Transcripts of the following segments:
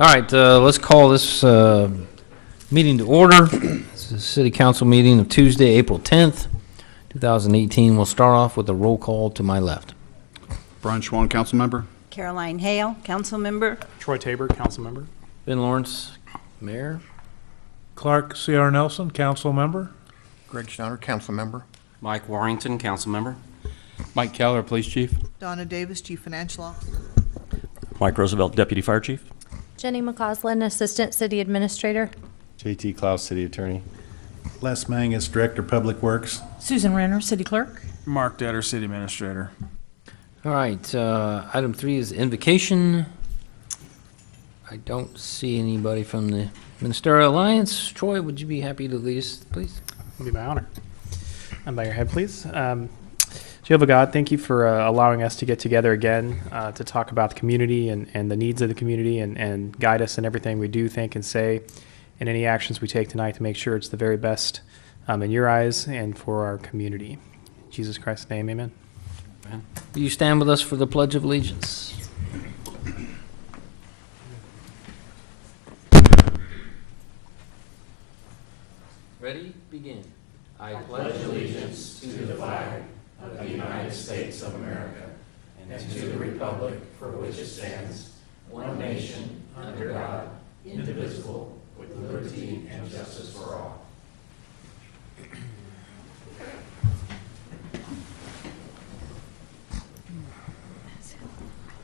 All right, let's call this meeting to order. This is a city council meeting of Tuesday, April 10th, 2018. We'll start off with a roll call to my left. Brian Schwan, council member. Caroline Hale, council member. Troy Tabor, council member. Ben Lawrence, mayor. Clark C.R. Nelson, council member. Greg Schneider, council member. Mike Warrington, council member. Mike Keller, police chief. Donna Davis, chief financial officer. Mike Roosevelt, deputy fire chief. Jenny McCausland, assistant city administrator. JT Klaus, city attorney. Les Mangus, director, public works. Susan Renner, city clerk. Mark Detter, city administrator. All right, item 3 is invocation. I don't see anybody from the Ministerial Alliance. Troy, would you be happy to lead us, please? It'll be my honor. And bow your head, please. Jehovah God, thank you for allowing us to get together again to talk about the community and the needs of the community and guide us in everything we do, think, and say, and any actions we take tonight to make sure it's the very best in your eyes and for our community. In Jesus Christ's name, amen. Will you stand with us for the Pledge of Allegiance? Ready? Begin. I pledge allegiance to the flag of the United States of America and to the republic for which it stands, one nation, under God, indivisible, with liberty and justice for all.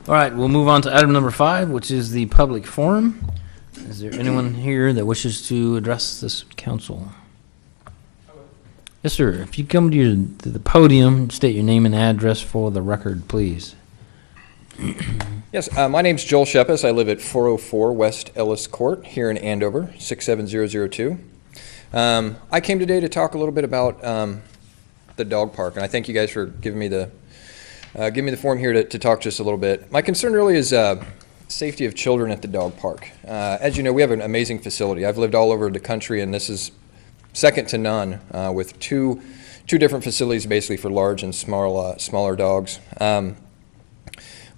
All right, we'll move on to item number 5, which is the public forum. Is there anyone here that wishes to address this council? Yes, sir. If you come to the podium, state your name and address for the record, please. Yes, my name's Joel Shepis. I live at 404 West Ellis Court here in Andover, 67002. I came today to talk a little bit about the dog park, and I thank you guys for giving me the forum here to talk just a little bit. My concern really is safety of children at the dog park. As you know, we have an amazing facility. I've lived all over the country, and this is second to none, with two different facilities basically for large and smaller dogs.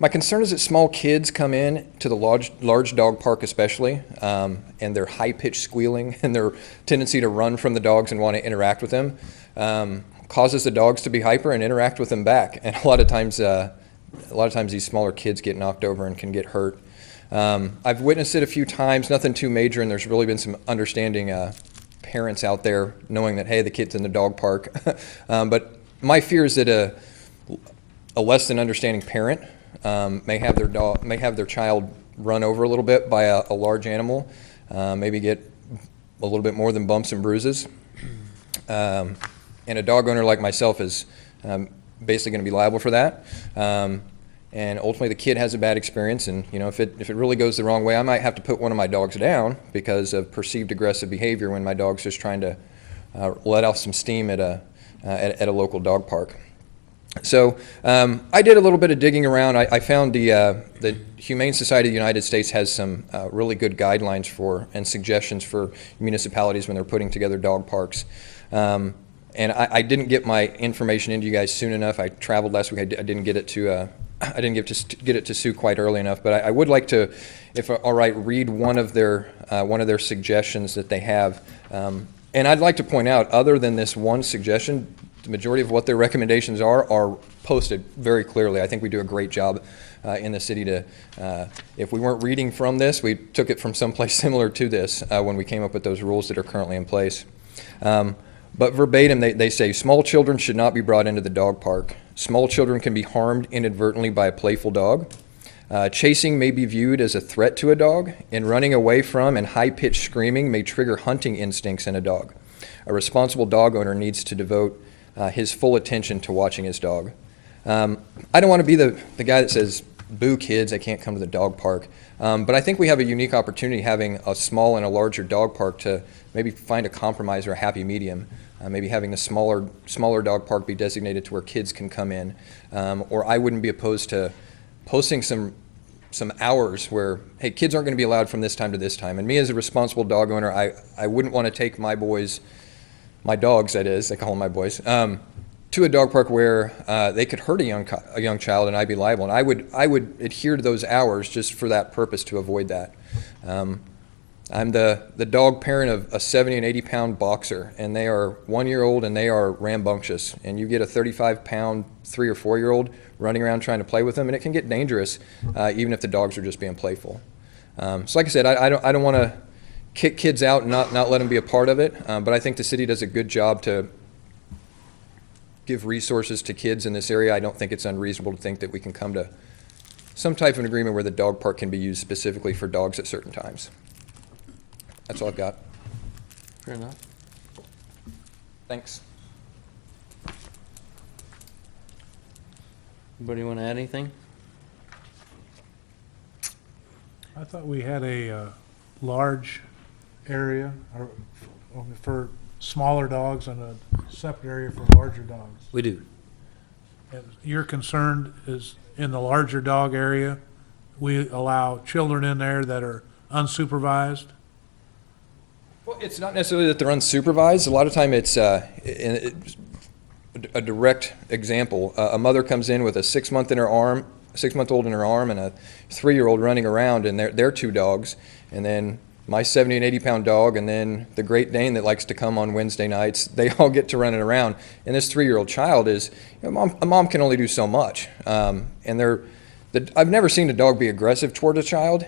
My concern is that small kids come in to the large dog park especially, and their high-pitched squealing and their tendency to run from the dogs and want to interact with them causes the dogs to be hyper and interact with them back. And a lot of times these smaller kids get knocked over and can get hurt. I've witnessed it a few times, nothing too major, and there's really been some understanding parents out there knowing that, hey, the kid's in the dog park. But my fear is that a less than understanding parent may have their child run over a little bit by a large animal, maybe get a little bit more than bumps and bruises. And a dog owner like myself is basically going to be liable for that. And ultimately the kid has a bad experience, and if it really goes the wrong way, I might have to put one of my dogs down because of perceived aggressive behavior when my dog's just trying to let off some steam at a local dog park. So I did a little bit of digging around. I found the Humane Society of the United States has some really good guidelines for and suggestions for municipalities when they're putting together dog parks. And I didn't get my information into you guys soon enough. I traveled last week. I didn't get it to get it to Sue quite early enough. But I would like to, if all right, read one of their suggestions that they have. And I'd like to point out, other than this one suggestion, the majority of what their recommendations are posted very clearly. I think we do a great job in the city to, if we weren't reading from this, we took it from someplace similar to this when we came up with those rules that are currently in place. But verbatim, they say, small children should not be brought into the dog park. Small children can be harmed inadvertently by a playful dog. Chasing may be viewed as a threat to a dog, and running away from and high-pitched screaming may trigger hunting instincts in a dog. A responsible dog owner needs to devote his full attention to watching his dog. I don't want to be the guy that says, boo kids, they can't come to the dog park. But I think we have a unique opportunity having a small and a larger dog park to maybe find a compromise or a happy medium. Maybe having the smaller dog park be designated to where kids can come in. Or I wouldn't be opposed to posting some hours where, hey, kids aren't going to be allowed from this time to this time. And me as a responsible dog owner, I wouldn't want to take my dogs, that is, I call them my boys, to a dog park where they could hurt a young child and I'd be liable. And I would adhere to those hours just for that purpose, to avoid that. I'm the dog parent of a 70 and 80 pound boxer, and they are 1 year old and they are rambunctious. And you get a 35 pound 3 or 4 year old running around trying to play with them, and it can get dangerous even if the dogs are just being playful. So like I said, I don't want to kick kids out and not let them be a part of it, but I think the city does a good job to give resources to kids in this area. I don't think it's unreasonable to think that we can come to some type of an agreement where the dog park can be used specifically for dogs at certain times. That's all I've got. Fair enough. Thanks. Anybody want to add anything? I thought we had a large area for smaller dogs and a separate area for larger dogs. We do. And your concern is in the larger dog area, we allow children in there that are unsupervised? Well, it's not necessarily that they're unsupervised. A lot of time it's a direct example. A mother comes in with a 6-month-old in her arm, and a 3-year-old running around, and they're two dogs, and then my 70 and 80 pound dog, and then the Great Dane that likes to come on Wednesday nights. They all get to running around, and this 3-year-old child is, a mom can only do so much, and I've never seen a dog be aggressive toward a child.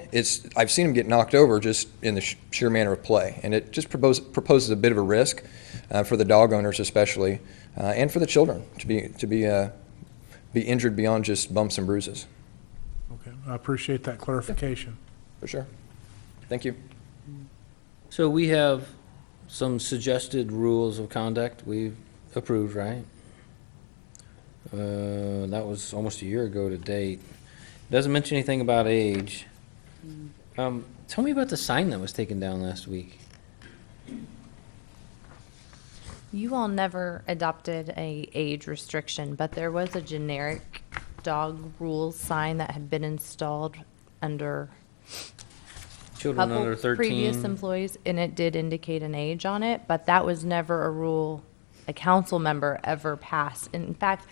I've seen him get knocked over just in the sheer manner of play, and it just proposes a bit of a risk for the dog owners especially, and for the children to be injured beyond just bumps and bruises. Okay, I appreciate that clarification. For sure. Thank you. So we have some suggested rules of conduct we've approved, right? That was almost a year ago to date. Doesn't mention anything about age. Tell me about the sign that was taken down last week. You all never adopted a age restriction, but there was a generic dog rules sign that had been installed under Children couple under 13. previous employees, and it did indicate an age on it, but that was never a rule a council member ever passed. In fact,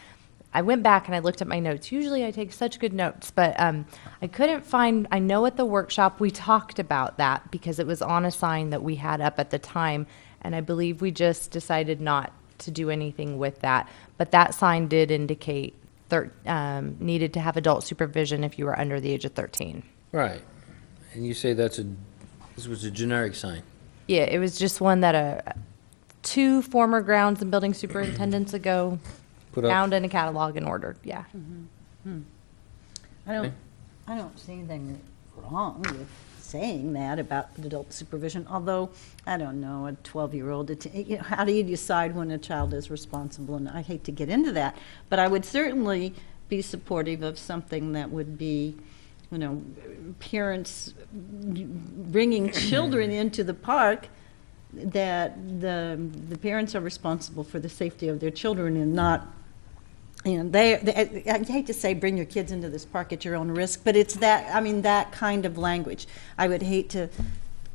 I went back and I looked at my notes. Usually I take such good notes, but I couldn't find, I know at the workshop we talked about that because it was on a sign that we had up at the time, and I believe we just decided not to do anything with that. But that sign did indicate needed to have adult supervision if you were under the age of 13. Right. And you say this was a generic sign. Yeah, it was just one that 2 former grounds and building superintendents ago Put up. found in a catalog and ordered, yeah. I don't see anything wrong with saying that about adult supervision, although, I don't know, a 12-year-old, how do you decide when a child is responsible? And I hate to get into that, but I would certainly be supportive of something that would be, parents bringing children into the park, that the parents are responsible for the safety of their children and not, I hate to say bring your kids into this park at your own risk, but it's that kind of language. I would hate to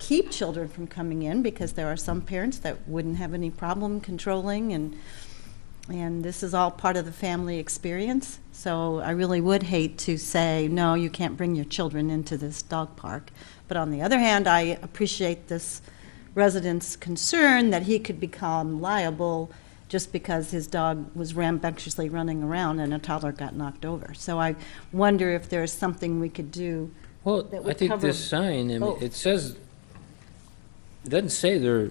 keep children from coming in because there are some parents that wouldn't have any problem controlling, and this is all part of the family experience. So I really would hate to say, no, you can't bring your children into this dog park. But on the other hand, I appreciate this resident's concern that he could become liable just because his dog was rambunctiously running around and a toddler got knocked over. So I wonder if there's something we could do. Well, that I would think cover this sign, both. it says, it doesn't say they're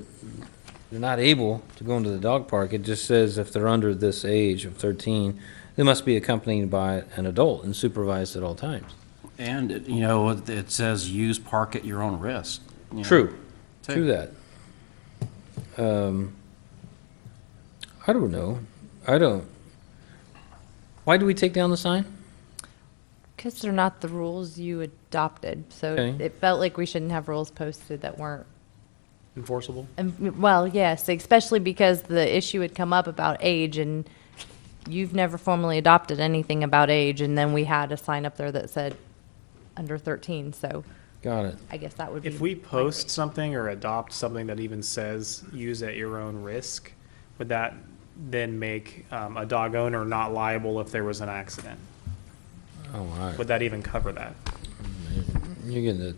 not able to go into the dog park. It just says if they're under this age of 13, they must be accompanied by an adult and supervised at all times. And, it says use park at your own risk. True that. I don't know. Why do we take down the sign? Because they're not the rules you adopted, so Okay. it felt like we shouldn't have rules posted that weren't. Enforceable? Well, yes, especially because the issue had come up about age, and you've never formally adopted anything about age, and then we had a sign up there that said under 13, so Got it. I guess that would be. If we post something or adopt something that even says use at your own risk, would that then make a dog owner not liable if there was an accident? Oh, all right. Would that even cover that? You're getting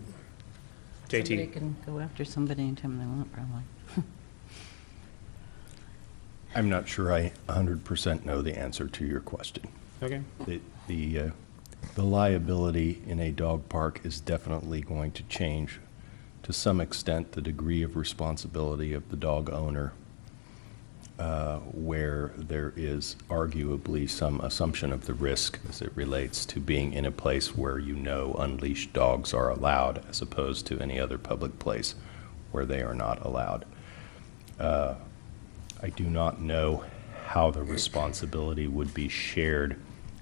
Somebody JT. can go after somebody anytime they want, probably. I'm not sure I 100% know the answer to your question. Okay. The liability in a dog park is definitely going to change to some extent the degree of responsibility of the dog owner, where there is arguably some assumption of the risk as it relates to being in a place where you know unleashed dogs are allowed as opposed to any other public place where they are not allowed. I do not know how the responsibility would be shared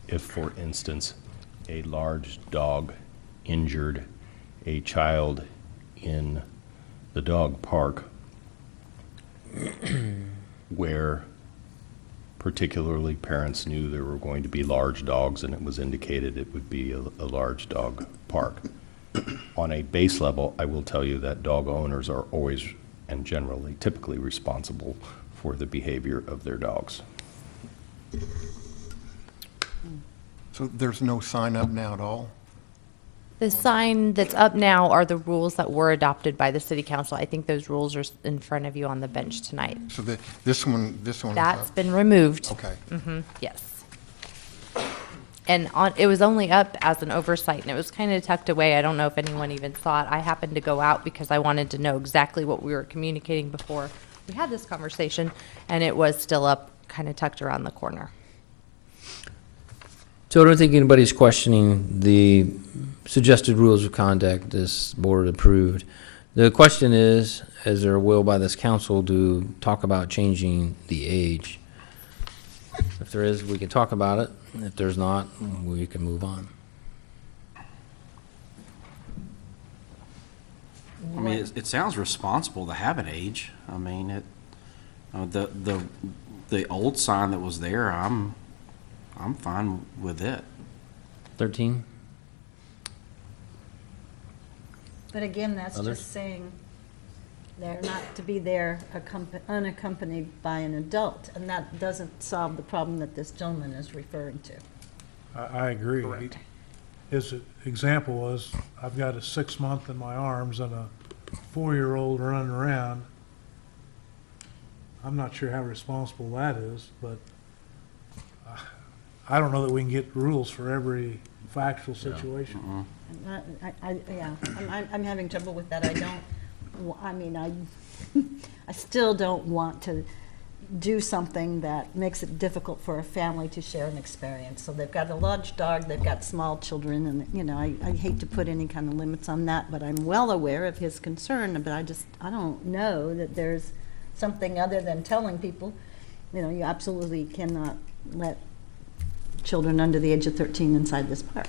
if, for instance, a large dog injured a child in the dog park where particularly parents knew there were going to be large dogs and it was indicated it would be a large dog park. On a base level, I will tell you that dog owners are always and generally typically responsible for the behavior of their dogs. So there's no sign up now at all? The sign that's up now are the rules that were adopted by the city council. I think those rules are in front of you on the bench tonight. So this one is That's up? been removed. Okay. Yes. And it was only up as an oversight, and it was kind of tucked away. I don't know if anyone even saw it. I happened to go out because I wanted to know exactly what we were communicating before we had this conversation, and it was still up, kind of tucked around the corner. So I don't think anybody's questioning the suggested rules of conduct this board approved. The question is there a will by this council to talk about changing the age? If there is, we can talk about it. If there's not, we can move on. I mean, it sounds responsible to have an age. I mean, the old sign that was there, I'm fine with it. 13? But again, that's Others? just saying they're not to be there unaccompanied by an adult, and that doesn't solve the problem that this gentleman is referring to. I agree. His example was, I've got a 6-month in my arms and a 4-year-old running around. I'm not sure how responsible that is, but I don't know that we can get rules for every factual situation. I'm having trouble with that. I still don't want to do something that makes it difficult for a family to share an experience. So they've got a large dog, they've got small children, and, I hate to put any kind of limits on that, but I'm well aware of his concern, but I don't know that there's something other than telling people, you absolutely cannot let children under the age of 13 inside this park,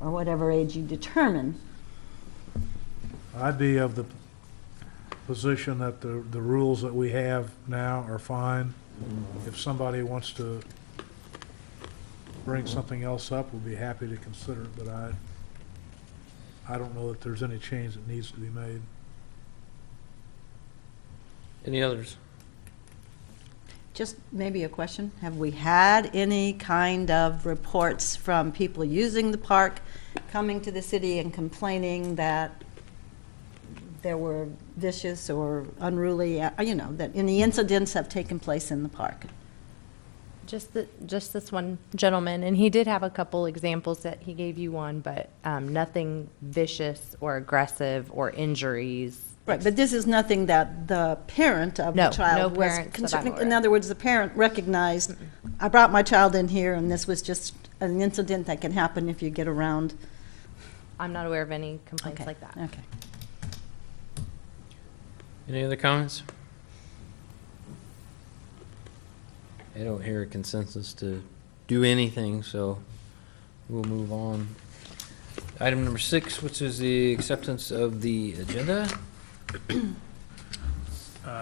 or whatever age you determine. I'd be of the position that the rules that we have now are fine. If somebody wants to bring something else up, we'll be happy to consider it, but I don't know that there's any change that needs to be made. Any others? Just maybe a question. Have we had any kind of reports from people using the park, coming to the city and complaining that there were vicious or unruly, that any incidents have taken place in the park? Just this one gentleman, and he did have a couple examples that he gave you one, but nothing vicious or aggressive or injuries. Right, but this is nothing that the parent of No, the child no was parents that concerned. I'm aware In of. other words, the parent recognized, I brought my child in here, and this was just an incident that can happen if you get around. I'm not aware of any complaints Okay, like that. Okay. Any other comments? I don't hear a consensus to do anything, so we'll move on. Item number 6, which is the acceptance of the agenda.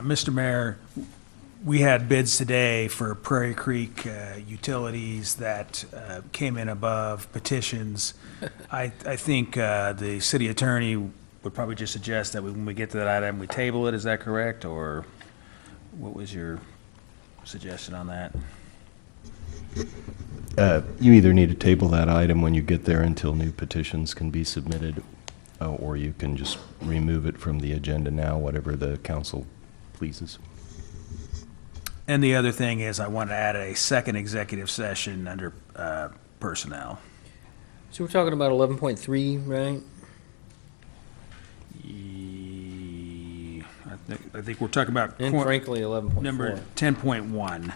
Mr. Mayor, we had bids today for Prairie Creek utilities that came in above petitions. I think the city attorney would probably just suggest that when we get to that item, we table it. Is that correct? Or what was your suggestion on that? You either need to table that item when you get there until new petitions can be submitted, or you can just remove it from the agenda now, whatever the council pleases. And the other thing is, I want to add a second executive session under personnel. So we're talking about 11.3, right? I think we're talking about And frankly, 11.4. number 10.1,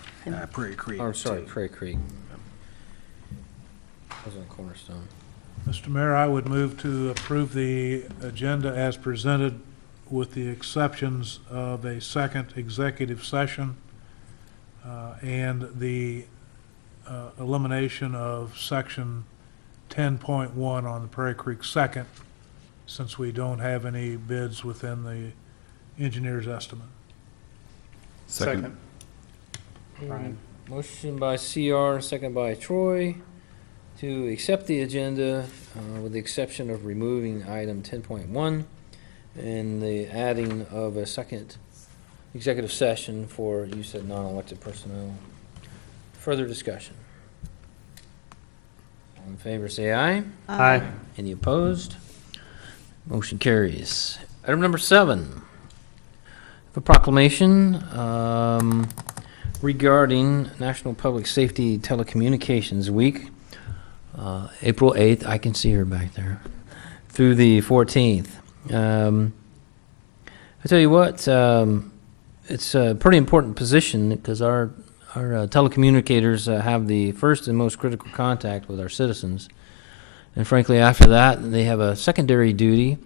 Prairie Creek. Oh, sorry, Prairie Creek. That was on Cornerstone. Mr. Mayor, I would move to approve the agenda as presented with the exceptions of a second executive session and the elimination of section 10.1 on the Prairie Creek second, since we don't have any bids within the engineer's estimate. Second. Motion by CR, second by Troy, to accept the agenda with the exception of removing item 10.1 and the adding of a second executive session for, you said, non-elected personnel. Further discussion. All in favor, say aye. Aye. Any opposed? Motion carries. Item number 7, a proclamation regarding National Public Safety Telecommunications Week, April 8th, I can see her back there, through the 14th. I tell you what, it's a pretty important position because our telecommunicators have the first and most critical contact with our citizens. And frankly, after that, they have a secondary duty